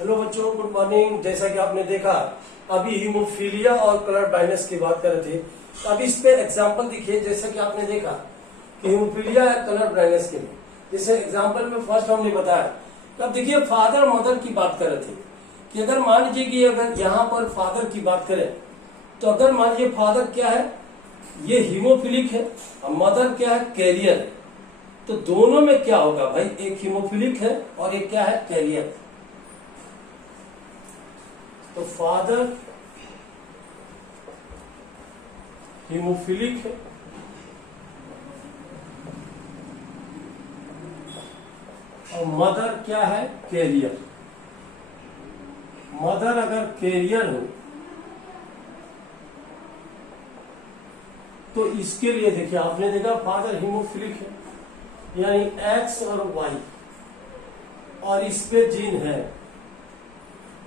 Hello बच्चों, good morning. जैसा कि आपने देखा अभी हीमोफीलिया और कलर ब्लाइंडनेस की बात कर रहे थे। तो अभी इस पे एग्जांपल देखिए। जैसा कि आपने देखा कि हीमोफीलिया या कलर ब्लाइंडनेस के लिए जैसे एग्जांपल में फर्स्ट हमने बताया। तो अब देखिए फादर मदर की बात कर रहे थे कि अगर मान लीजिए कि अगर यहाँ पर फादर की बात करें तो अगर मान लीजिए फादर क्या है, ये हीमोफिलिक है और मदर क्या है, कैरियर। तो दोनों में क्या होगा भाई, एक हीमोफिलिक है और एक क्या है, कैरियर। तो फादर हीमोफिलिक है और मदर क्या है, कैरियर। मदर अगर कैरियर हो तो इसके लिए देखिए आपने देखा फादर हीमोफिलिक है यानी एक्स और वाई, और इस पे जीन है।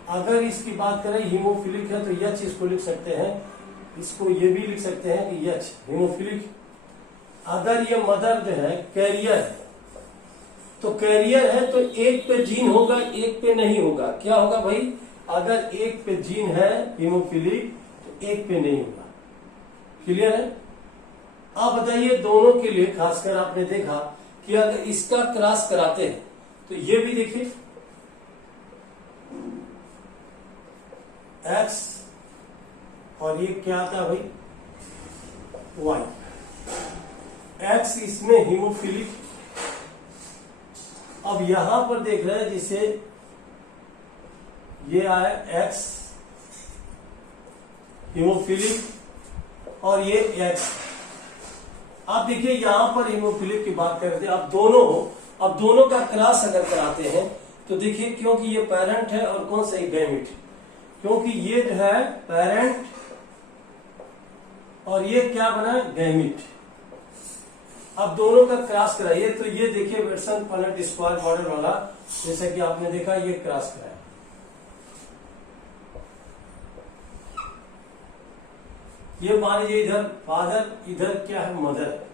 अगर इसकी बात करें हीमोफिलिक है तो एच इसको लिख सकते हैं, इसको ये भी लिख सकते हैं कि एच हीमोफिलिक। अगर ये मदर जो है कैरियर है तो कैरियर है तो एक पे जीन होगा एक पे नहीं होगा। क्या होगा भाई, अगर एक पे जीन है हीमोफिलिक तो एक पे नहीं होगा। क्लियर है। अब बताइए दोनों के लिए खासकर आपने देखा कि अगर इसका क्रॉस कराते हैं तो ये भी देखिए एक्स और ये क्या आता है भाई, वाई। एक्स इसमें हीमोफिलिक। अब यहां पर देख रहे हैं जिसे ये आया एक्स हीमोफिलिक और ये एक्स। आप देखिए यहां पर हीमोफिलिक की बात कर रहे थे। अब दोनों का क्रॉस अगर कराते हैं तो देखिए क्योंकि ये पेरेंट है और कौन सा गैमिट, क्योंकि ये जो है पेरेंट और ये क्या बना, गैमिट। अब दोनों का क्रॉस कराइए तो ये देखिए वेटसन पलट स्क्वायर मॉडल वाला, जैसा कि आपने देखा ये क्रॉस कराया। ये मान लीजिए इधर फादर, इधर क्या है, मदर।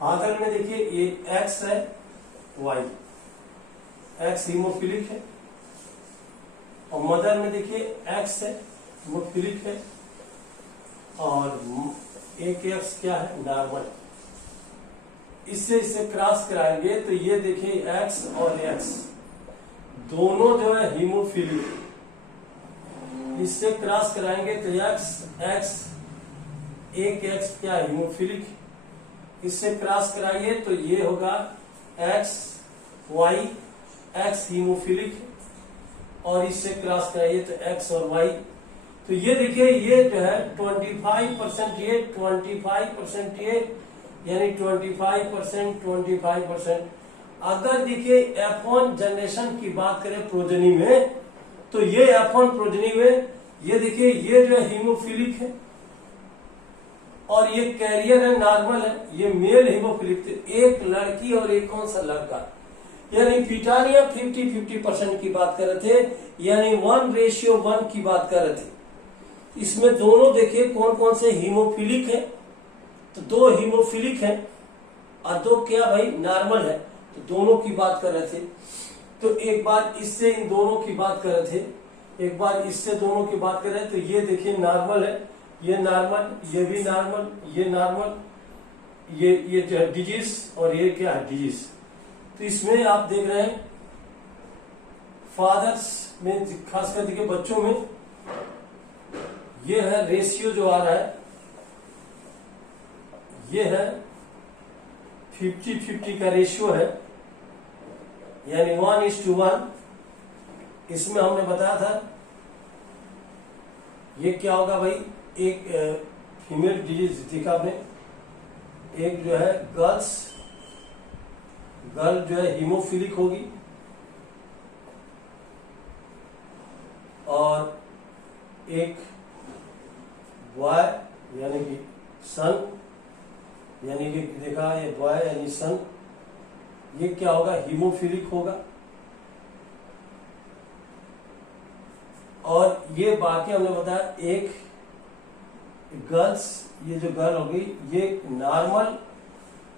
फादर में देखिए ये एक्स है, वाई। एक्स हीमोफिलिक है और मदर में देखिए एक्स है, हीमोफिलिक है और एक एक्स क्या है, नॉर्मल। इसे क्रॉस कराएंगे तो ये देखिए एक्स और एक्स दोनों जो है हीमोफिलिक। इससे क्रॉस कराएंगे तो एक्स एक एक्स क्या, हीमोफिलिक। इससे क्रॉस कराइए तो ये होगा एक्स वाई, एक्स हीमोफिलिक, और इससे क्रॉस कराइए तो एक्स और वाई। तो ये देखिए ये जो है 25% ये 25% ये, यानी 25%। अगर देखिए F1 जनरेशन की बात करें प्रोजनी में तो ये F1 प्रोजनी में ये देखिए ये जो है हीमोफिलिक है और ये कैरियर है, नॉर्मल है। ये मेल हीमोफिलिक थे, एक लड़की और एक कौन सा लड़का, यानी पिटारिया 50-50% की बात कर रहे थे, यानी 1:1 की बात कर रहे थे। इसमें दोनों देखिए कौन कौन से हीमोफिलिक है, तो 2 हीमोफिलिक है और 2 क्या भाई, नॉर्मल है। तो दोनों की बात कर रहे थे। तो एक बार इससे इन दोनों की बात कर रहे थे, एक बार इससे दोनों की बात कर रहे हैं। तो ये देखिए नॉर्मल है, ये नॉर्मल, ये भी नॉर्मल, ये नॉर्मल, ये जो है डिजीज और ये क्या है, डिजीज। तो इसमें आप देख रहे हैं फादर्स में खासकर देखिए बच्चों में ये है रेशियो जो आ रहा है, ये है 50-50 का रेशियो है, यानी 1:1। इसमें हमने बताया था ये क्या होगा भाई, एक फीमेल डिजीज देखा आपने, एक जो है गर्ल जो है हीमोफिलिक होगी और एक बॉय यानी कि सन, यानी कि देखा ये बॉय यानी सन, ये क्या होगा, हीमोफिलिक होगा। और ये बाकी हमने बताया एक गर्ल्स, ये जो गर्ल होगी ये नॉर्मल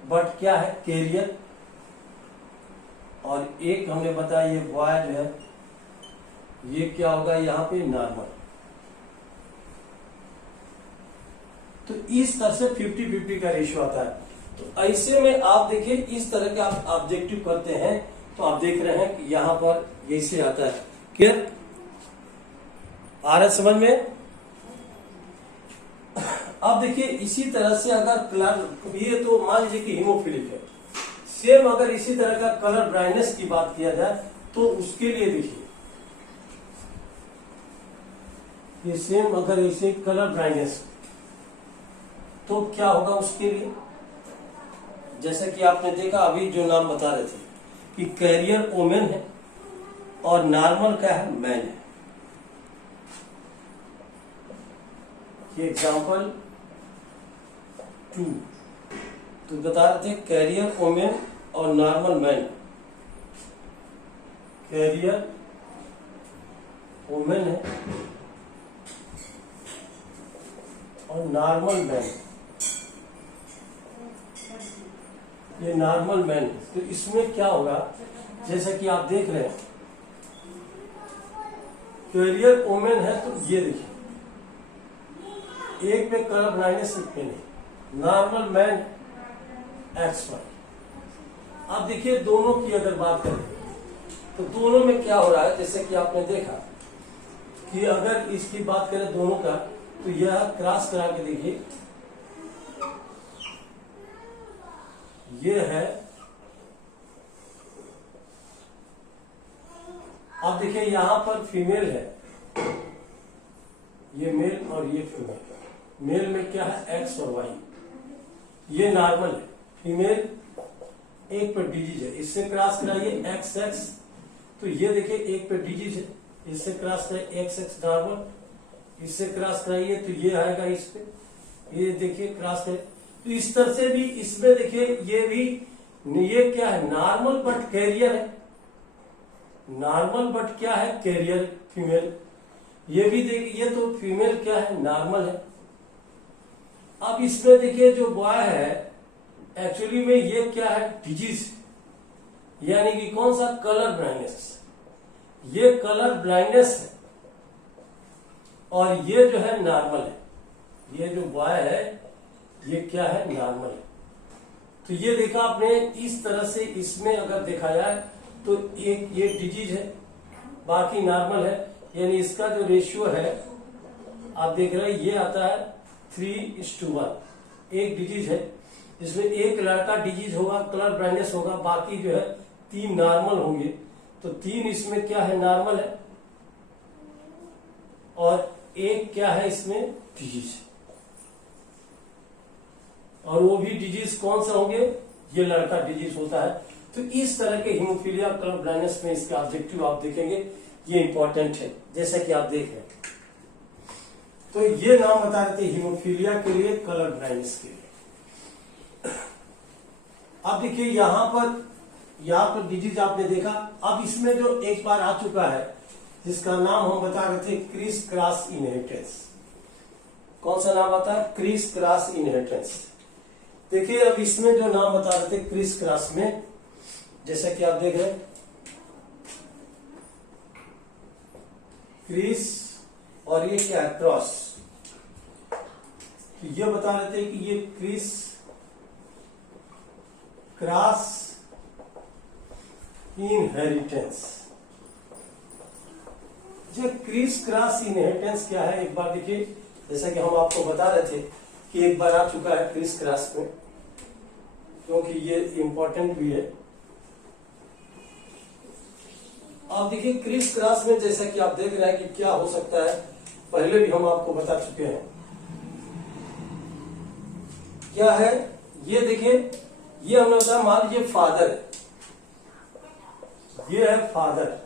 बट क्या है, कैरियर। और एक हमने बताया ये बॉय जो है ये क्या होगा यहाँ पे नॉर्मल। तो इस तरह से 50-50 का रेशियो आता है। तो ऐसे में आप देखिए इस तरह के आप ऑब्जेक्टिव करते हैं तो आप देख रहे हैं कि यहां पर ऐसे आता है। क्लियर आ रहा है समझ में? अब देखिए इसी तरह से अगर कलर, ये तो मान लीजिए कि हीमोफिलिक है, सेम अगर इसी तरह का कलर ब्राइटनेस की बात किया जाए तो उसके लिए देखिए ये सेम अगर इसे कलर ब्राइटनेस तो क्या होगा उसके लिए। जैसे कि आपने देखा अभी जो नाम बता रहे थे कि कैरियर वोमेन है और नॉर्मल क्या है, मैन है। ये एग्जांपल 2 तो बता रहे थे कैरियर वोमेन और नॉर्मल मैन। कैरियर वोमेन है और नॉर्मल मैन, ये नॉर्मल मैन। तो इसमें क्या होगा, जैसा कि आप देख रहे हैं कैरियर वोमेन है तो ये देखिए एक पे कलर ब्राइटनेस एक पे नहीं, नॉर्मल मैन XY। अब देखिए दोनों की अगर बात करें तो दोनों में क्या हो रहा है, जैसे कि आपने देखा कि अगर इसकी बात करें दोनों का तो यह क्रॉस करा के देखिए ये है। अब देखिए यहां पर फीमेल है, ये मेल और ये फीमेल। मेल में क्या है X और Y, ये नॉर्मल है। फीमेल एक पे डिजीज है, इससे क्रॉस कराइए XX तो ये देखिए एक पे डिजीज है, इससे क्रॉस कराइए XX नॉर्मल, इससे क्रॉस कराइए तो ये आएगा इस पे, ये देखिए क्रॉस कराइए। तो इस तरह से भी इसमें देखिए ये भी, ये क्या है नॉर्मल बट कैरियर है, नॉर्मल बट क्या है कैरियर फीमेल। ये भी देखिए ये तो फीमेल क्या है नॉर्मल है। अब इसमें देखिए जो बॉय है एक्चुअली में ये क्या है डिजीज, यानी कि कौन सा कलर ब्लाइंडनेस, ये कलर ब्लाइंडनेस है और ये जो है नॉर्मल है। ये जो बॉय है ये क्या है नॉर्मल है। तो ये देखा आपने इस तरह से, इसमें अगर देखा जाए तो एक ये डिजीज है बाकी नॉर्मल है, यानी इसका जो रेशियो है आप देख रहे हैं ये आता है 3:1। एक डिजीज है जिसमें एक लड़का डिजीज होगा, कलर ब्लाइंडनेस होगा, बाकी जो है 3 नॉर्मल होंगे। तो 3 इसमें क्या है नॉर्मल है और एक क्या है इसमें डिजीज, और वो भी डिजीज कौन सा होंगे, ये लड़का डिजीज होता है। तो इस तरह के हीमोफीलिया कलर ब्लाइंडनेस में इसका ऑब्जेक्टिव आप देखेंगे, ये इंपॉर्टेंट है जैसा कि आप देख रहे हैं। तो ये नाम बता रहे थे हीमोफीलिया के लिए, कलर ब्लाइंडनेस के लिए। अब देखिए यहां पर डिजीज आपने देखा। अब इसमें जो एक बार आ चुका है जिसका नाम हम बता रहे थे क्रिस क्रॉस इनहेरिटेंस। कौन सा नाम आता है, क्रिस क्रॉस इनहेरिटेंस। देखिए अब इसमें जो नाम बता रहे थे क्रिस क्रॉस में, जैसा कि आप देख रहे हैं क्रिस और ये क्या है क्रॉस, तो ये बता रहे थे कि ये क्रिस क्रॉस इनहेरिटेंस। जो क्रिस क्रॉस इनहेरिटेंस क्या है एक बार देखिए, जैसा कि हम आपको बता रहे थे कि एक बार आ चुका है क्रिस क्रॉस में, क्योंकि ये इंपॉर्टेंट भी है। आप देखिए क्रिस क्रॉस में जैसा कि आप देख रहे हैं कि क्या हो सकता है, पहले भी हम आपको बता चुके हैं क्या है। ये देखिए ये हमने बताया, मान लीजिए फादर, ये है फादर।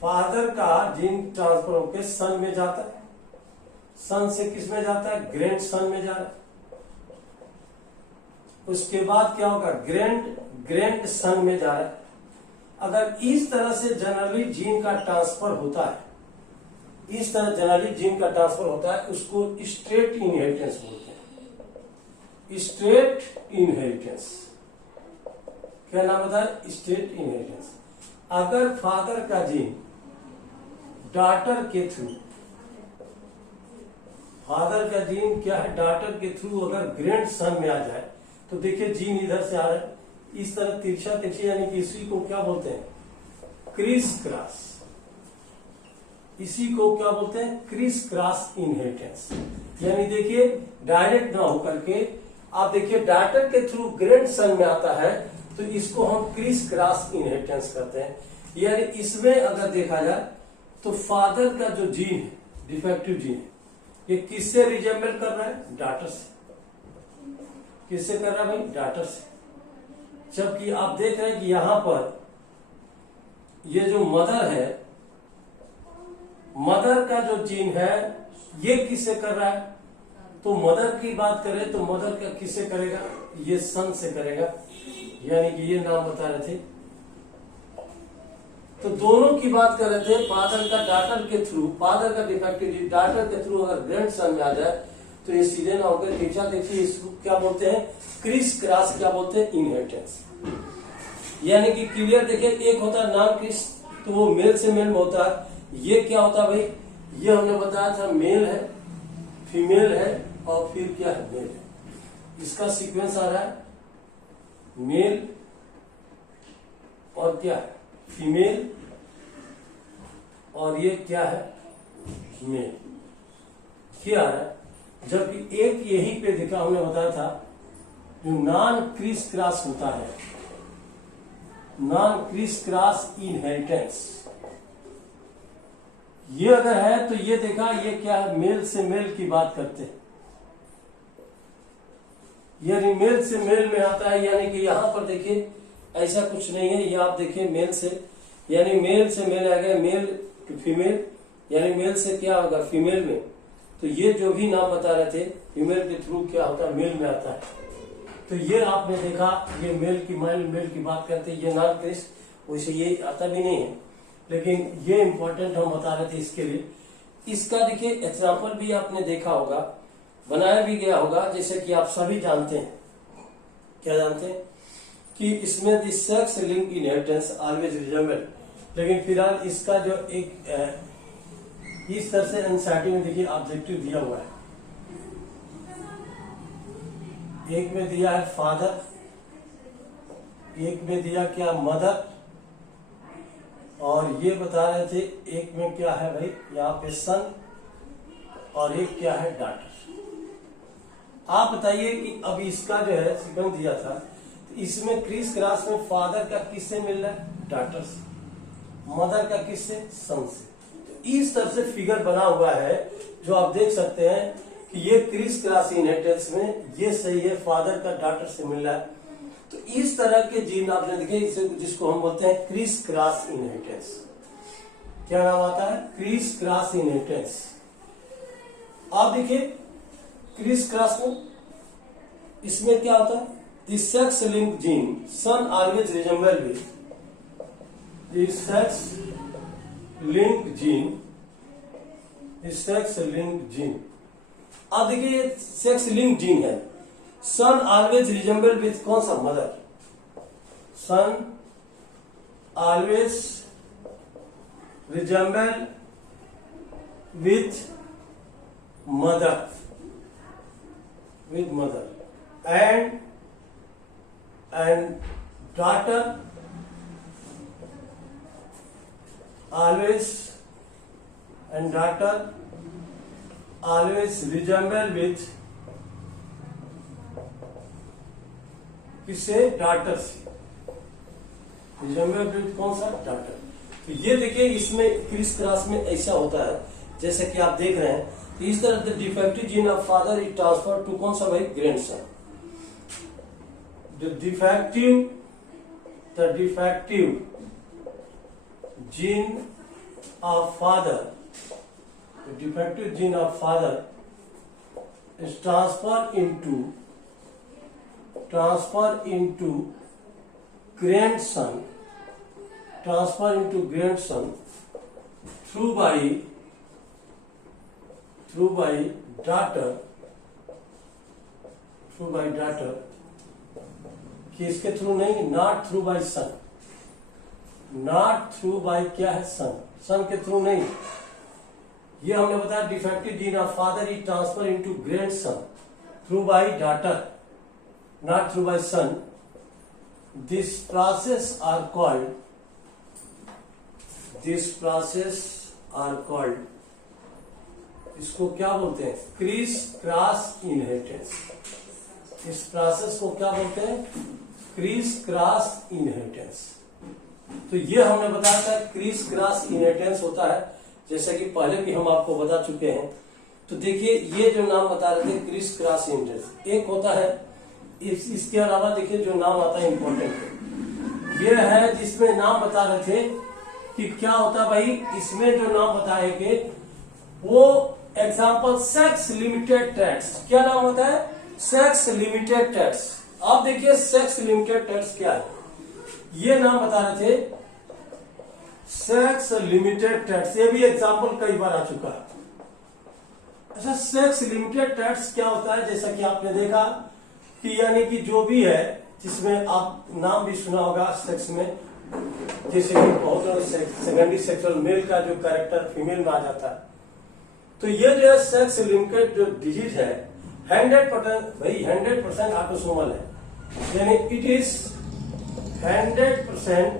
फादर का जीन ट्रांसफर होकर सन में जाता है, सन से किस में जाता है, ग्रैंड सन में जा रहा है। उसके बाद क्या होगा, ग्रैंड सन में जा रहा है। अगर इस तरह से जनरली जीन का ट्रांसफर होता है, इस तरह जनरली जीन का ट्रांसफर होता है, उसको स्ट्रेट इनहेरिटेंस बोलते हैं। स्ट्रेट इनहेरिटेंस क्या नाम बताया, स्ट्रेट इनहेरिटेंस। अगर फादर का जीन डॉटर के थ्रू, फादर का जीन क्या है, डॉटर के थ्रू अगर ग्रैंड सन में आ जाए तो देखिए जीन इधर से आ रहा है, इस तरह तिरछा तिरछी, यानी कि इसी को क्या बोलते हैं, क्रिस क्रॉस। इसी को क्या बोलते हैं, क्रिस क्रॉस इनहेरिटेंस। यानी देखिए डायरेक्ट ना होकर के आप देखिए डॉटर के थ्रू ग्रैंड सन में आता है तो इसको हम क्रिस क्रॉस इनहेरिटेंस करते हैं। यानी इसमें अगर देखा जाए तो फादर का जो जीन है, डिफेक्टिव जीन है, ये किससे रिजेंबल कर रहा है, डॉटर से। किससे कर रहा है भाई, डॉटर से। जबकि आप देख रहे हैं कि यहां पर ये जो मदर है, मदर का जो जीन है ये किससे कर रहा है, तो मदर की बात करें तो मदर का किससे करेगा, ये सन से करेगा। यानी कि ये नाम बता रहे थे, तो दोनों की बात कर रहे थे, फादर का डॉटर के थ्रू, फादर का डिफेक्टिव जीन डॉटर के थ्रू अगर ग्रैंड सन में आ जाए तो ये सीधे ना होकर तिरछा देखिए, इसको क्या बोलते हैं, क्रिस क्रॉस क्या बोलते हैं, इनहेरिटेंस। यानी कि क्लियर देखिए, एक होता है नॉन क्रिस, तो वो मेल से मेल में होता है। ये क्या होता है भाई, ये हमने बताया था मेल है, फीमेल है और फिर क्या है, मेल है। इसका सीक्वेंस आ रहा है मेल और क्या है, फीमेल, और ये क्या है, मेल। क्या है, जबकि एक यहीं पे देखा हमने बताया था जो नॉन क्रिस क्रॉस होता है, नॉन क्रिस क्रॉस इनहेरिटेंस, ये अगर है तो ये देखा, ये क्या है, मेल से मेल की बात करते हैं। यानी मेल से मेल में आता है, यानी कि यहां पर देखिए ऐसा कुछ नहीं है, ये आप देखिए मेल से, यानी मेल से मेल आ गया, मेल टू फीमेल, यानी मेल से क्या होगा, फीमेल में। तो ये जो भी नाम बता रहे थे, फीमेल के थ्रू क्या होता है, मेल में आता है। तो ये आपने देखा, ये मेल की बात करते हैं, ये नॉन क्रिस, वैसे ये आता भी नहीं है, लेकिन ये इंपॉर्टेंट हम बता रहे थे इसके लिए। इसका देखिए एग्जाम्पल भी आपने देखा होगा, बनाया भी गया होगा, जैसे कि आप सभी जानते हैं, क्या जानते हैं कि इसमें the sex link inheritance always resemble. लेकिन फिलहाल इसका जो एक इस तरह से एनसीईआरटी में देखिए ऑब्जेक्टिव दिया हुआ है, एक में दिया है फादर, एक में दिया क्या, मदर, और ये बता रहे थे एक में क्या है भाई, यहाँ पे सन, और एक क्या है, डॉटर। आप बताइए कि अब इसका जो है सीक्वेंस दिया था, तो इसमें क्रिस क्रॉस में फादर का किससे मिल रहा है, डॉटर से, मदर का किससे, सन से। तो इस तरह से फिगर बना हुआ है, जो आप देख सकते हैं कि ये क्रिस क्रॉस इनहेरिटेंस में ये सही है, फादर का डॉटर से मिल रहा है। तो इस तरह के जीन आपने देखे, जिसको हम बोलते हैं क्रिस क्रॉस इनहेरिटेंस। क्या नाम आता है, क्रिस क्रॉस इनहेरिटेंस। आप देखिए क्रिस क्रॉस में इसमें क्या होता है, the sex link gene son always resemble with the sex link gene, sex link gene. अब देखिए सेक्स लिंक जीन है, सन ऑलवेज रिजेंबल विथ कौन सा, mother. Son always resemble with mother, with mother, and daughter always, and daughter always resemble with किससे, daughter से, resemble with कौन सा, daughter. तो ये देखिए इसमें क्रिस क्रॉस में ऐसा होता है, जैसे कि आप देख रहे हैं, तो इस तरह the defective gene of father is transfer to कौन सा भाई, grandson. The defective gene of father, the defective gene of father is transferred into grandson through by daughter कि इसके थ्रू नहीं, not through by son, not through by क्या है, son के through नहीं। ये हमने बताया defective gene of father is transfer into grandson through by daughter, not through by son. This process are called इसको क्या बोलते हैं, क्रिस क्रॉस इनहेरिटेंस। इस प्रोसेस को क्या बोलते हैं, क्रिस क्रॉस इनहेरिटेंस। तो ये हमने बताया था क्रिस क्रॉस इनहेरिटेंस होता है, जैसा कि पहले भी हम आपको बता चुके हैं। तो देखिए ये जो नाम बता रहे थे क्रिस क्रॉस इनहेरिटेंस, एक होता है इसके अलावा देखिए जो नाम आता है इंपॉर्टेंट है, ये है जिसमें नाम बता रहे थे कि क्या होता है भाई, इसमें जो नाम बताए गए वो एग्जाम्पल सेक्स लिमिटेड ट्रेड्स, क्या नाम होता है, सेक्स लिमिटेड ट्रेड्स। आप देखिए सेक्स लिमिटेड ट्रेड्स क्या है, ये नाम बता रहे थे सेक्स लिमिटेड ट्रेड्स, ये भी एग्जाम्पल कई बार आ चुका है। अच्छा सेक्स लिमिटेड ट्रेड्स क्या होता है, जैसा कि आपने देखा कि यानी कि जो भी है जिसमें आप नाम भी सुना होगा सेक्स में, जैसे कि बहुत सेकेंडरी सेक्सुअल मेल का जो कैरेक्टर फीमेल में आ जाता है। तो ये जो है सेक्स लिमिटेड जो डिजीज है 100% भाई 100% ऑटोसोमल है, यानी इट इज 100%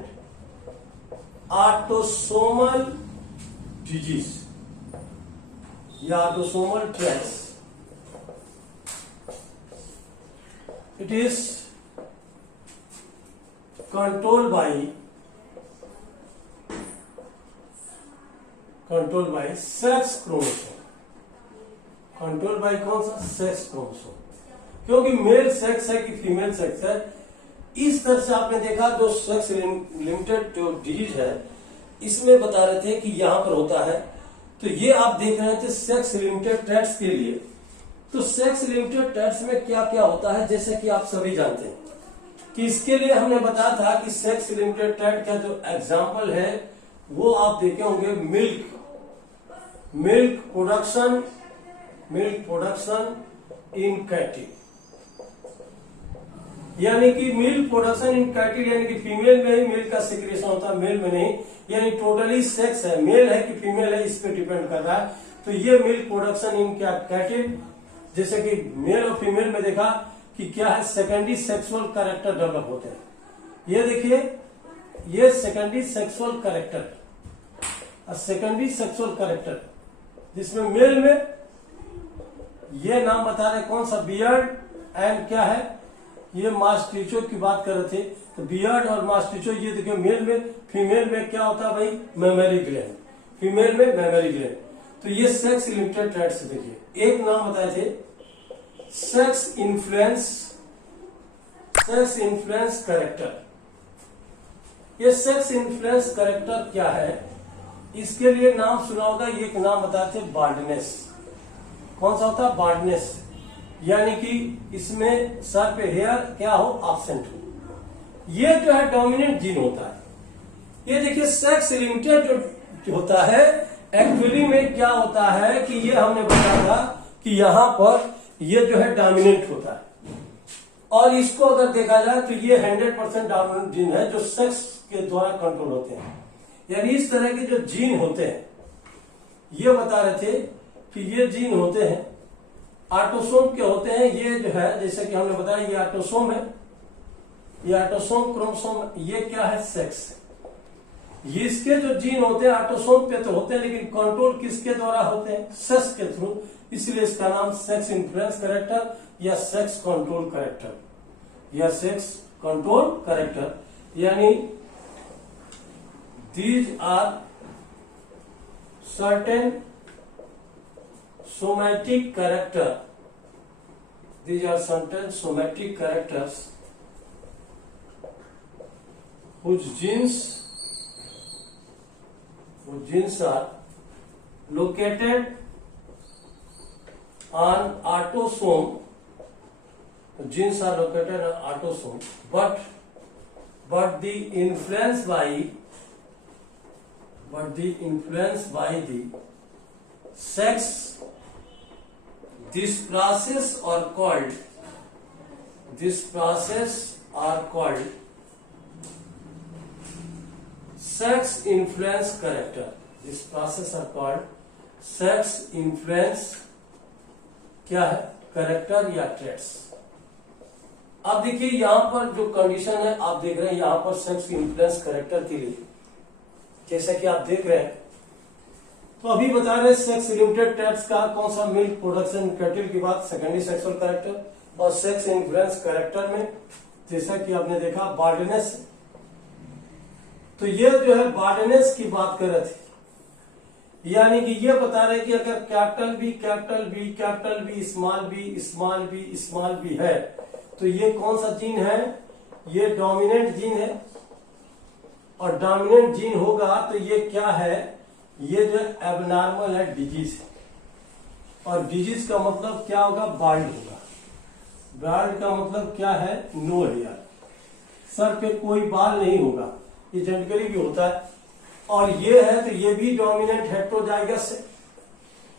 ऑटोसोमल डिजीज या autosomal traits. It is control by sex chromosome, control by कौन सा, सेक्स क्रोमोसोम, क्योंकि मेल सेक्स है कि फीमेल सेक्स है। इस तरह से आपने देखा जो सेक्स लिमिटेड जो डिजीज है इसमें बता रहे थे कि यहां पर होता है। तो ये आप देख रहे थे सेक्स लिमिटेड ट्रेड्स के लिए। तो सेक्स लिमिटेड ट्रेड्स में क्या क्या होता है, जैसे कि आप सभी जानते हैं कि इसके लिए हमने बताया था कि सेक्स लिमिटेड ट्रेड का जो एग्जाम्पल है वो आप देखे होंगे मिल्क प्रोडक्शन इन कैटिल, यानी कि मिल्क प्रोडक्शन इन कैटिल, यानी कि फीमेल में ही मिल्क का सिक्रेशन होता है, मेल में नहीं, यानी टोटली सेक्स है, मेल है कि फीमेल है इस पे डिपेंड कर रहा है। तो ये मिल्क प्रोडक्शन इन क्या कैटिल, जैसे कि मेल और फीमेल में देखा कि क्या है सेकेंडरी सेक्सुअल कैरेक्टर डेवलप होते हैं। ये देखिए ये secondary sexual character, secondary sexual character जिसमें मेल में ये नाम बता रहे कौन सा, बियर्ड एंड क्या है, ये मास्टिचो की बात कर रहे थे। तो बियर्ड और मास्टिचो ये देखिए मेल में, फीमेल में क्या होता है भाई, मेमोरी ग्लैंड, फीमेल में मेमोरी ग्लैंड। तो ये सेक्स लिमिटेड ट्रेड्स देखिए। एक नाम बताए थे सेक्स इन्फ्लुएंस कैरेक्टर। ये सेक्स इन्फ्लुएंस कैरेक्टर क्या है, इसके लिए नाम सुना होगा, एक नाम बताते थे बाल्डनेस। कौन सा होता है, बाल्डनेस, यानी कि इसमें सर पे हेयर क्या हो, एब्सेंट हो। ये जो है डोमिनेंट जीन होता है। ये देखिए सेक्स लिमिटेड जो होता है एक्चुअली में क्या होता है कि ये हमने बताया था कि यहां पर ये जो है डोमिनेंट होता है, और इसको अगर देखा जाए तो ये 100% डोमिनेंट जीन है जो सेक्स के द्वारा कंट्रोल होते हैं। यानी इस तरह के जो जीन होते हैं ये बता रहे थे कि ये जीन होते हैं ऑटोसोम के होते हैं। ये जो है जैसे कि हमने बताया ये ऑटोसोम है, ये ऑटोसोम क्रोमोसोम, ये क्या है, सेक्स है। ये इसके जो जीन होते हैं ऑटोसोम पे तो होते हैं, लेकिन कंट्रोल किसके द्वारा होते हैं, सेक्स के थ्रू, इसलिए इसका नाम सेक्स इन्फ्लुएंस कैरेक्टर या सेक्स कंट्रोल कैरेक्टर या सेक्स कंट्रोल कैरेक्टर। यानी these are certain somatic character, these are certain somatic characters whose genes are located on autosome. Genes are located on autosome, but the influence by the sex. This process are called sex influence character, this process are called sex influence क्या है, character या traits. अब देखिए यहां पर जो condition है आप देख रहे हैं, यहां पर सेक्स इन्फ्लुएंस कैरेक्टर के लिए जैसा कि आप देख रहे हैं, तो अभी बता रहे सेक्स लिमिटेड ट्रेट्स का कौन सा, मिल्क प्रोडक्शन कैटल की बात, सेकेंडरी सेक्सुअल कैरेक्टर, और सेक्स इन्फ्लुएंस कैरेक्टर में जैसा कि आपने देखा बार्डनेस। तो ये जो है बार्डनेस की बात कर रहे थे, यानी कि ये बता रहे कि अगर capital B capital B capital B small B small B small B है तो ये कौन सा जीन है, ये डोमिनेंट जीन है, और डोमिनेंट जीन होगा तो ये क्या है, ये जो एबनॉर्मल है, डिजीज है, और डिजीज का मतलब क्या होगा, बाल्ड होगा। बाल्ड का मतलब क्या है, नो हेयर, सर पे कोई बाल नहीं होगा, ये जेनेटिकली भी होता है। और ये है तो ये भी डोमिनेंट हेटेरोजाइगस है,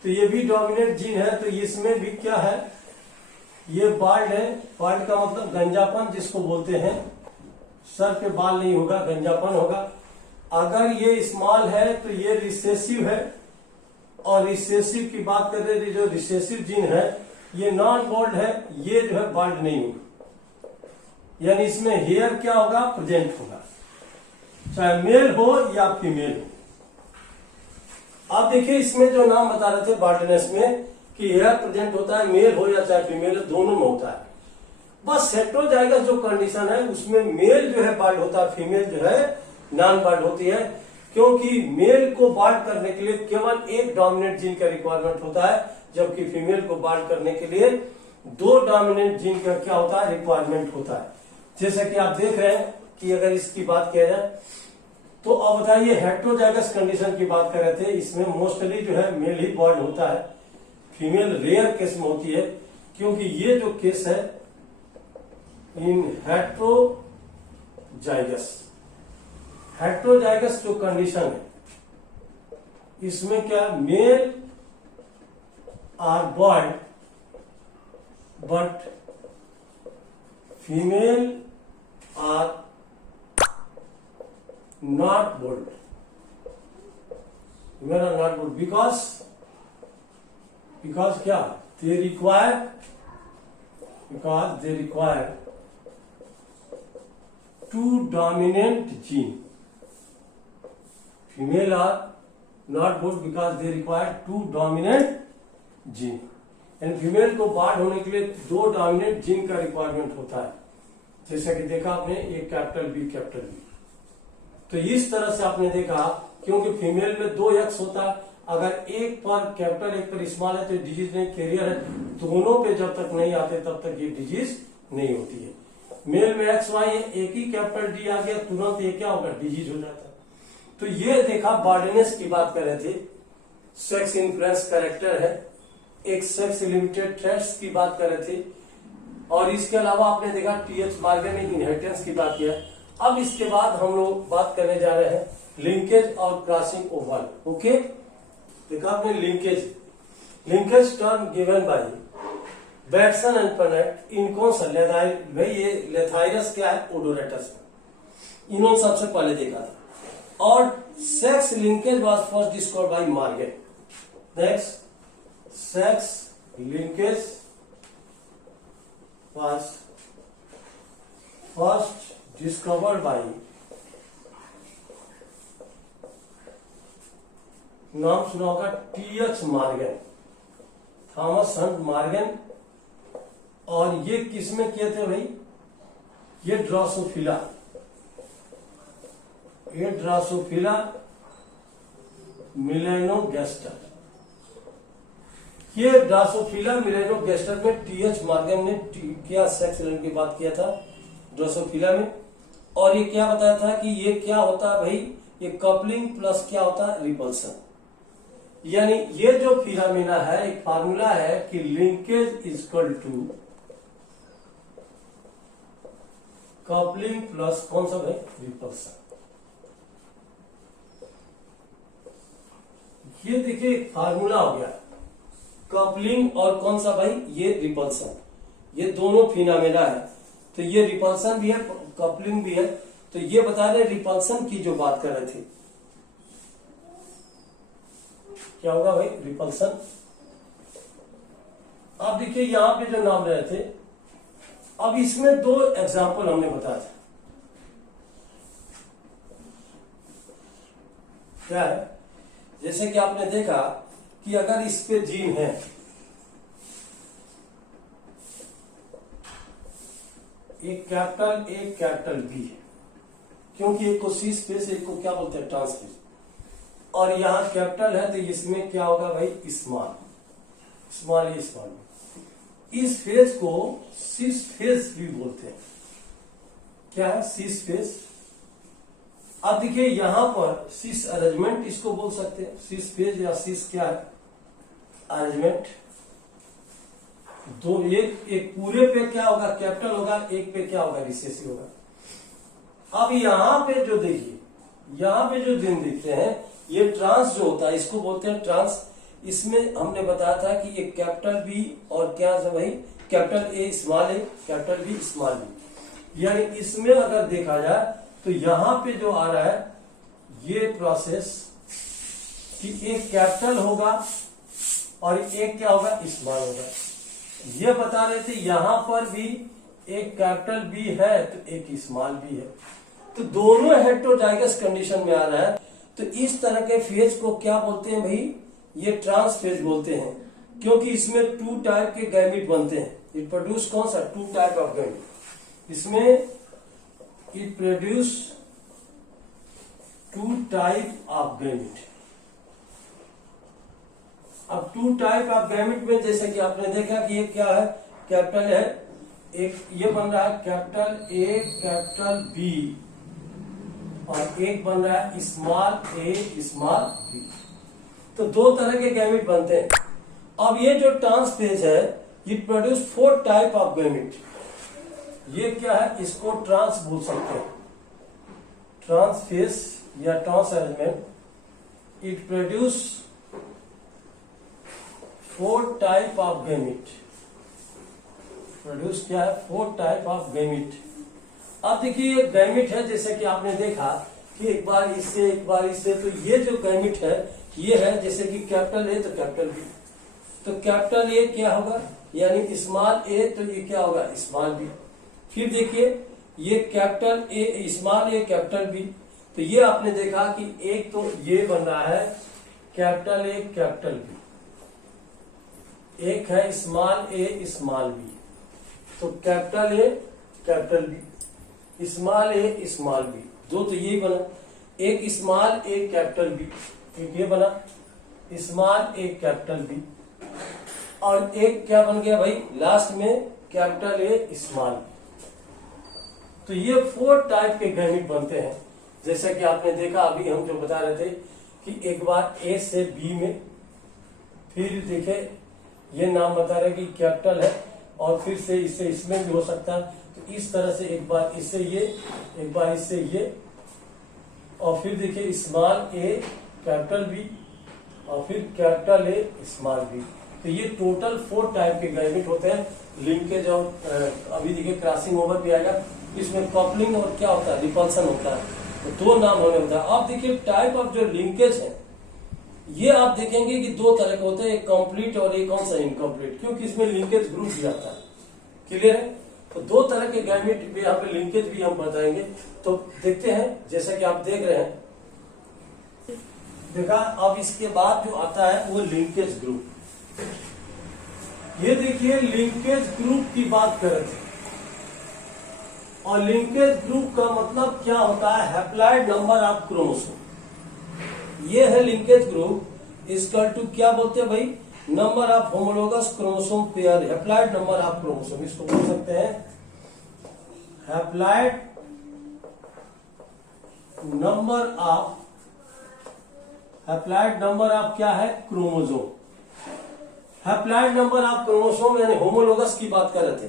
तो ये भी डोमिनेंट जीन है, तो इसमें भी क्या है, ये बाल्ड है। बाल्ड का मतलब गंजापन जिसको बोलते हैं, सर पे बाल नहीं होगा, गंजापन होगा। अगर ये स्मॉल है तो ये रिसेसिव है, और रिसेसिव की बात कर रहे थे, जो रिसेसिव जीन है ये नॉन बाल्ड है, ये जो है बाल्ड नहीं होगा, यानी इसमें हेयर क्या होगा, प्रेजेंट होगा, चाहे मेल हो या फीमेल हो। आप देखिए इसमें जो नाम बता रहे थे बाल्डनेस में कि हेयर प्रेजेंट होता है, मेल हो या चाहे फीमेल हो, दोनों में होता है। बस हेटेरोजाइगस जो कंडीशन है उसमें मेल जो है बाल्ड होता है, फीमेल जो है नॉन बाल्ड होती है, क्योंकि मेल को बाल्ड करने के लिए केवल एक डोमिनेंट जीन का रिक्वायरमेंट होता है, जबकि फीमेल को बाल्ड करने के लिए दो डोमिनेंट जीन का क्या होता है, रिक्वायरमेंट होता है। जैसा कि आप देख रहे हैं कि अगर इसकी बात किया जाए तो अब बताइए हेटेरोजाइगस कंडीशन की बात कर रहे थे, इसमें मोस्टली जो है मेल ही बाल्ड होता है, फीमेल रेयर केस में होती है, क्योंकि ये जो केस है इन हेटेरोजाइगस जो कंडीशन है इसमें क्या, male are bald but female are not bold. Women are not bold because क्या, they require two dominant gene. Female are not bold because they require two dominant gene. And female को board होने के लिए दो dominant gene का requirement होता है, जैसा कि देखा आपने, एक कैपिटल बी कैपिटल बी। तो इस तरह से आपने देखा, क्योंकि फीमेल में दो एक्स होता है, अगर एक पर कैपिटल एक पर स्मॉल है तो डिजीज नहीं, कैरियर है, दोनों पे जब तक नहीं आते तब तक ये डिजीज नहीं होती है। मेल में एक्स वाई है, एक ही कैपिटल डी आ गया, तुरंत ये क्या होगा, डिजीज हो जाता है। तो ये देखा बार्डनेस की बात कर रहे थे, सेक्स इन्फ्लुएंस कैरेक्टर है, एक सेक्स लिमिटेड ट्रेट्स की बात कर रहे थे, और इसके अलावा आपने देखा टीएच मॉर्गन ने इनहेरिटेंस की बात किया। अब इसके बाद हम लोग बात करने जा रहे हैं लिंकेज और क्रॉसिंग ओवर। ओके, देखा आपने linkage term given by Bateson and Punnett, इनको भाई ये लेथाइरस क्या है, ओडोरेटस, इन्होंने सबसे पहले देखा था, और sex linkage was first discovered by Morgan. Next, sex linkage was first discovered by, नाम सुना होगा, TH Morgan, Thomas Hunt Morgan. और ये किसमें किए थे भाई, ये ड्रोसोफिला मिलेनोगेस्टर, ये ड्रोसोफिला मिलेनोगेस्टर में टीएच मॉर्गन ने किया, सेक्स की बात किया था ड्रोसोफिला में। और ये क्या बताया था कि ये क्या होता है भाई, ये कपलिंग प्लस क्या होता है, रिपल्सन। यानी ये जो फिनोमेना है, एक फार्मूला है कि linkage is equal to coupling plus कौन सा भाई, रिपल्सन। ये देखिए एक फार्मूला हो गया, कपलिंग और कौन सा भाई, ये रिपल्सन, ये दोनों फिनोमेना है। तो ये रिपल्सन भी है, कपलिंग भी है, तो ये बता रहे रिपल्सन की जो बात कर रहे थे, क्या होगा भाई रिपल्सन। अब देखिए यहां पे जो नाम रहे थे, अब इसमें दो एग्जाम्पल हमने बताया था। क्या है, जैसे कि आपने देखा कि अगर इस पे जीन है, एक कैपिटल बी है, क्योंकि एक को सी स्पेस, एक को क्या बोलते हैं ट्रांसपेस, और यहां कैपिटल है तो इसमें क्या होगा भाई small, small A small B. इस फेज को सिस फेज भी बोलते हैं। क्या है सिस फेज। अब देखिए यहां पर सिस अरेंजमेंट इसको बोल सकते हैं, सिस फेज या सिस क्या है अरेंजमेंट। दो एक पूरे पे क्या होगा कैपिटल होगा, एक पे क्या होगा रिसेसिव होगा। अब यहां पे जो देखिए, यहां पे जो दिन दिखते हैं, ये ट्रांस जो होता है इसको बोलते हैं ट्रांस। इसमें हमने बताया था कि ये कैपिटल बी और क्या है भाई capital A small A, capital B small B. यानी इसमें अगर देखा जाए तो यहां पे जो आ रहा है ये प्रोसेस कि एक कैपिटल होगा और एक क्या होगा स्मॉल होगा। ये बता रहे थे यहां पर भी एक कैपिटल बी है तो एक स्मॉल बी है, तो दोनों हेटेरोजाइगस कंडीशन में आ रहा है। तो इस तरह के फेज को क्या बोलते हैं भाई, ये ट्रांस फेज बोलते हैं, क्योंकि इसमें टू टाइप के गैमिट बनते हैं। इट प्रोड्यूस कौन सा टू टाइप ऑफ गैमिट, इसमें it produce two type of gamete. अब टू टाइप ऑफ गैमिट में जैसे कि आपने देखा कि एक क्या है कैपिटल है, एक ये बन रहा है कैपिटल ए कैपिटल बी, और एक बन रहा है स्मॉल ए स्मॉल बी। तो दो तरह के गैमिट बनते हैं। अब ये जो ट्रांस फेज है it produce four type of gamete. ये क्या है, इसको ट्रांस बोल सकते हैं, ट्रांस फेज या trans arrangement. It produce four type of gamete, produce क्या है फोर टाइप ऑफ गैमिट। अब देखिए ये गैमिट है, जैसे कि आपने देखा कि एक बार इससे एक बार इससे, तो ये जो गैमिट है ये है जैसे कि कैपिटल ए तो कैपिटल बी, तो कैपिटल ए क्या होगा यानी स्मॉल ए, तो ये क्या होगा स्मॉल बी। फिर देखिए ये capital A small A capital B, तो ये आपने देखा कि एक तो ये बन रहा है कैपिटल ए कैपिटल बी, एक है स्मॉल ए स्मॉल बी, तो capital A capital B small A small B, दो तो ये बना। एक स्मॉल ए कैपिटल बी, एक ये बना स्मॉल ए कैपिटल बी, और एक क्या बन गया भाई लास्ट में कैपिटल ए स्मॉल बी। तो ये फोर टाइप के गैमिट बनते हैं। जैसा कि आपने देखा अभी हम जो बता रहे थे कि एक बार ए से बी में, फिर देखे ये नाम बता रहे कि कैपिटल है, और फिर से इससे इसमें भी हो सकता है। तो इस तरह से एक बार इससे ये, एक बार इससे ये, और फिर देखिए स्मॉल ए कैपिटल बी, और फिर कैपिटल ए स्मॉल बी। तो ये टोटल फोर टाइप के गैमिट होते हैं। लिंकेज और अभी देखिए क्रॉसिंग ओवर भी आएगा, इसमें कपलिंग और क्या होता है रिपल्सन होता है, तो दो नाम होने होता है। अब देखिए टाइप ऑफ जो लिंकेज है ये आप देखेंगे कि दो तरह के होते हैं, एक कंप्लीट और एक कौन सा इनकम्प्लीट, क्योंकि इसमें लिंकेज ग्रुप भी आता है। क्लियर है, तो दो तरह के गैमिट भी यहाँ पे लिंकेज भी हम बताएंगे। तो देखते हैं जैसा कि आप देख रहे हैं, देखा। अब इसके बाद जो आता है वो लिंकेज ग्रुप। ये देखिए लिंकेज ग्रुप की बात कर रहे थे, और लिंकेज ग्रुप का मतलब क्या होता है हैप्लॉइड नंबर ऑफ क्रोमोसोम। ये है लिंकेज ग्रुप इक्वल टू क्या बोलते हैं भाई number of homologous chromosome pair, haploid number of chromosome, इसको बोल सकते हैं हैप्लॉइड नंबर ऑफ क्या है chromosome. Haploid number of chromosome यानी होमोलोगस की बात कर रहे थे।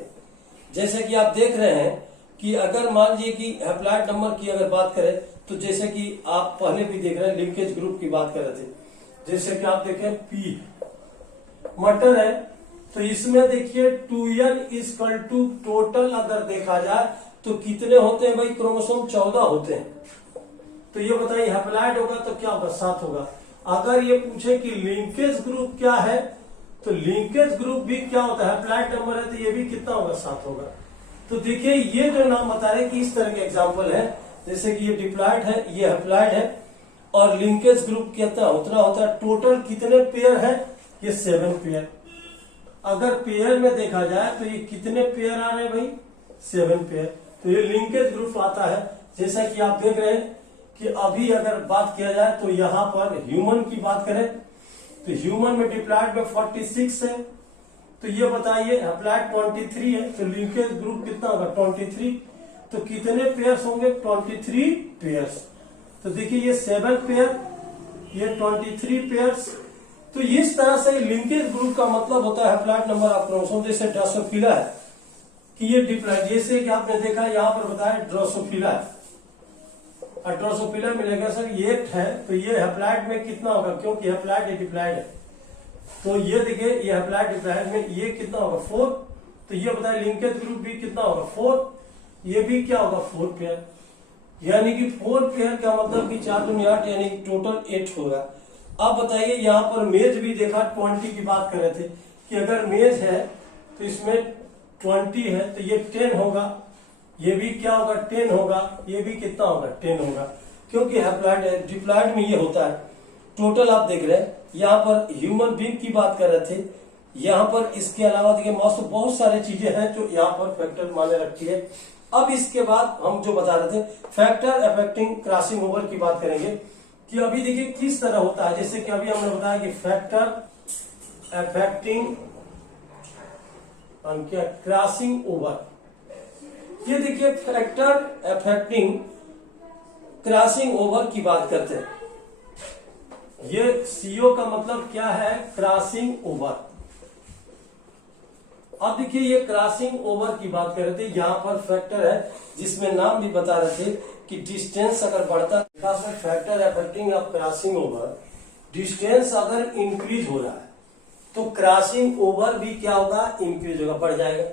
जैसे कि आप देख रहे हैं कि अगर मान लीजिए कि हैप्लॉइड नंबर की अगर बात करें तो जैसे कि आप पहले भी देख रहे हैं लिंकेज ग्रुप की बात कर रहे थे, जैसे कि आप देखें पी मटर है, तो इसमें देखिए 2n इक्वल टू टोटल अगर देखा जाए तो कितने होते हैं भाई क्रोमोसोम? 14 होते हैं। तो ये बताइए हैप्लॉइड होगा तो क्या होगा? 7 होगा। अगर ये पूछे कि लिंकेज ग्रुप क्या है, तो लिंकेज ग्रुप भी क्या होता है? हैप्लॉइड नंबर है, तो ये भी कितना होगा? 7 होगा। तो देखिए ये जो नाम बता रहे हैं कि इस तरह के एग्जाम्पल है, जैसे कि ये डिप्लॉइड है, ये हैप्लॉइड है, और लिंकेज ग्रुप कितना उतना होता है। टोटल कितने पेयर है? ये 7 पेयर। अगर पेयर में देखा जाए तो ये कितने पेयर आ रहे हैं भाई? 7 पेयर। तो ये लिंकेज ग्रुप आता है। जैसा कि आप देख रहे हैं कि अभी अगर बात किया जाए तो यहाँ पर ह्यूमन की बात करें तो ह्यूमन में डिप्लॉइड में 46 है, तो ये बताइए हैप्लॉइड 23 है, तो लिंकेज ग्रुप कितना होगा? 23। तो कितने पेयर्स होंगे? 23 पेयर्स। तो देखिए ये 7 पेयर, ये 23 पेयर्स। तो इस तरह से लिंकेज ग्रुप का मतलब होता है हैप्लॉइड नंबर ऑफ क्रोमोसोम। जैसे ड्रोसोफिला है कि ये डिप्लॉइड, जैसे कि आपने देखा यहाँ पर बताया ड्रोसोफिला है, और ड्रोसोफिला मिलेगा सर ये है, तो ये हैप्लॉइड में कितना होगा? क्योंकि हैप्लॉइड ये डिप्लॉइड है, तो ये देखिए ये हैप्लॉइड डिप्लॉइड में ये कितना होगा? 4। तो ये बताए लिंकेज ग्रुप भी कितना होगा? 4। ये भी क्या होगा? 4 पेयर। यानी कि 4 पेयर का मतलब कि 4 दूनी 8, यानी कि टोटल 8 होगा। अब बताइए यहाँ पर मेज भी देखा, 20 की बात कर रहे थे कि अगर मेज है तो इसमें 20 है, तो ये 10 होगा, ये भी क्या होगा? 10 होगा, ये भी कितना होगा? 10 होगा, क्योंकि हैप्लॉइड है। डिप्लॉइड में ये होता है। टोटल आप देख रहे हैं, यहाँ पर ह्यूमन बीइंग की बात कर रहे थे, यहाँ पर इसके अलावा देखिए मौसम बहुत सारी चीजें हैं जो यहाँ पर फैक्टर माने रखती है। अब इसके बाद हम जो बता रहे थे फैक्टर अफेक्टिंग क्रॉसिंग ओवर की बात करेंगे कि अभी देखिए किस तरह होता है। जैसे कि अभी हमने बताया कि फैक्टर अफेक्टिंग क्या? Crossing over. ये देखिए फैक्टर अफेक्टिंग क्रॉसिंग ओवर की बात करते हैं। ये सीओ का मतलब क्या है? Crossing over. अब देखिए ये क्रॉसिंग ओवर की बात कर रहे थे, यहाँ पर फैक्टर है जिसमें नाम भी बता रहे थे कि डिस्टेंस अगर बढ़ता है, factor affecting of crossing over, distance अगर इंक्रीज हो रहा है तो क्रॉसिंग ओवर भी क्या होगा? इंक्रीज होगा, बढ़ जाएगा।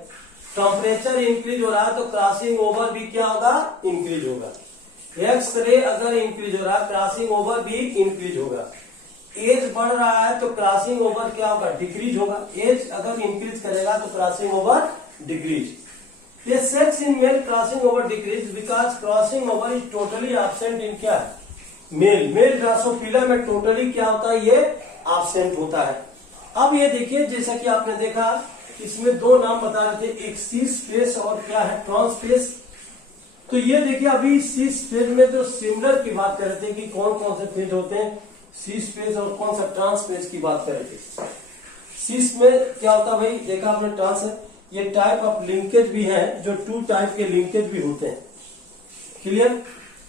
टेम्परेचर इंक्रीज हो रहा है तो क्रॉसिंग ओवर भी क्या होगा? इंक्रीज होगा। एक्स रे अगर इंक्रीज हो रहा है, क्रॉसिंग ओवर भी इंक्रीज होगा। एज बढ़ रहा है तो क्रॉसिंग ओवर क्या होगा? डिक्रीज होगा। एज अगर इंक्रीज करेगा तो क्रॉसिंग ओवर डिक्रीज। ये sex in male crossing over decrease because crossing over is totally absent in क्या? मेल। मेल ड्रोसोफिला में टोटली क्या होता है? ये एब्सेंट होता है। अब ये देखिए जैसा कि आपने देखा इसमें 2 नाम बता रहे थे, एक सीस फेस और क्या है? Trans phase. तो ये देखिए अभी सीस फेज में जो सिमिलर की बात कर रहे थे कि कौन कौन से फेज होते हैं, सीस फेज और कौन सा ट्रांस फेज की बात कर रहे थे। सीस में क्या होता है भाई? देखा आपने ट्रांस है, ये टाइप ऑफ लिंकेज भी है जो 2 टाइप के लिंकेज भी होते हैं। क्लियर?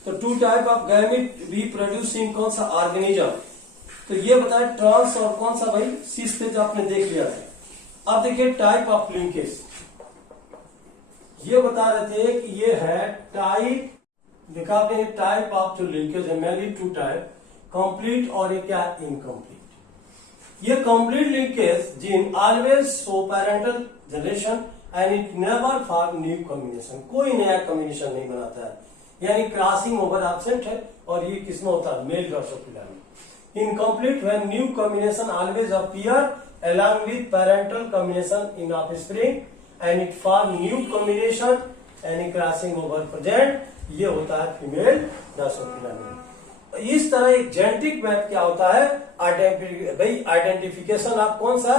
तो 2 टाइप ऑफ गैमेट भी प्रोड्यूसिंग कौन सा? ऑर्गेनिज्म। तो ये बताया ट्रांस और कौन सा भाई? सीस फेज आपने देख लिया है। अब देखिए टाइप ऑफ लिंकेज, ये बता रहे थे कि ये है टाइप, देखा आपने टाइप ऑफ जो लिंकेज है मेनली 2 टाइप, कंप्लीट और ये क्या? इनकम्प्लीट। ये complete linkage gene always show parental generation and it never form new combination, कोई नया कॉम्बिनेशन नहीं बनाता है, यानी क्रॉसिंग ओवर एब्सेंट है। और ये किसमें होता है? मेल ड्रोसोफिला में। Incomplete when new combination always appear along with parental combination in offspring and it form new combination and crossing over present, ये होता है फीमेल ड्रोसोफिला में। इस तरह एक जेनेटिक मैप क्या होता है? भाई आइडेंटिफिकेशन ऑफ कौन सा?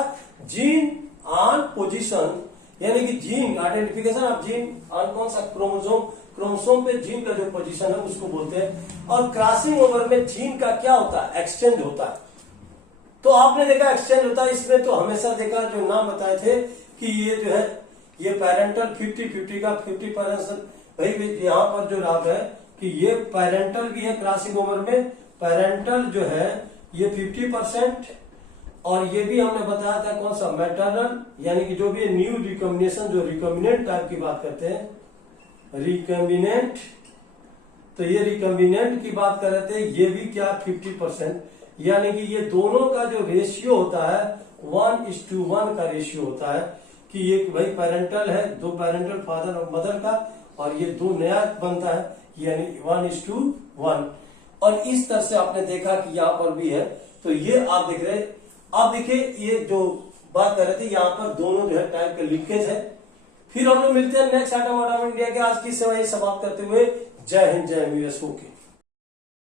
जीन ऑन पोजीशन, यानी कि gene identification of gene on कौन सा? क्रोमोसोम। क्रोमोसोम पे जीन का जो पोजीशन है उसको बोलते हैं। और क्रॉसिंग ओवर में जीन का क्या होता है? एक्सचेंज होता है। तो आपने देखा एक्सचेंज होता है इसमें, तो हमेशा देखा जो नाम बताए थे कि ये जो है ये पेरेंटल 50-50 का 50%। भाई यहाँ पर जो राग है कि ये पेरेंटल भी है क्रॉसिंग ओवर में, पेरेंटल जो है ये 50% और ये भी हमने बताया था कौन सा? मैटरनल, यानी कि जो भी न्यू रिकॉम्बिनेशन जो रिकॉम्बिनेंट टाइप की बात करते हैं, रिकॉम्बिनेंट, तो ये रिकॉम्बिनेंट की बात कर रहे थे, ये भी क्या? 50%, यानी कि ये दोनों का जो रेशियो होता है 1:1 का रेशियो होता है कि ये भाई पेरेंटल है, 2 पेरेंटल फादर और मदर का, और ये 2 नया बनता है, यानी 1:1। और इस तरह से आपने देखा कि यहाँ पर भी है। तो ये आप देख रहे, आप देखिए ये जो बात कर रहे थे यहाँ पर दोनों जो है टाइप का लिंकेज है। फिर हम लोग मिलते हैं नेक्स्ट आइटम ऑफ इंडिया के। आज की सेवा समाप्त करते हुए जय हिंद, जय यूएस। ओके।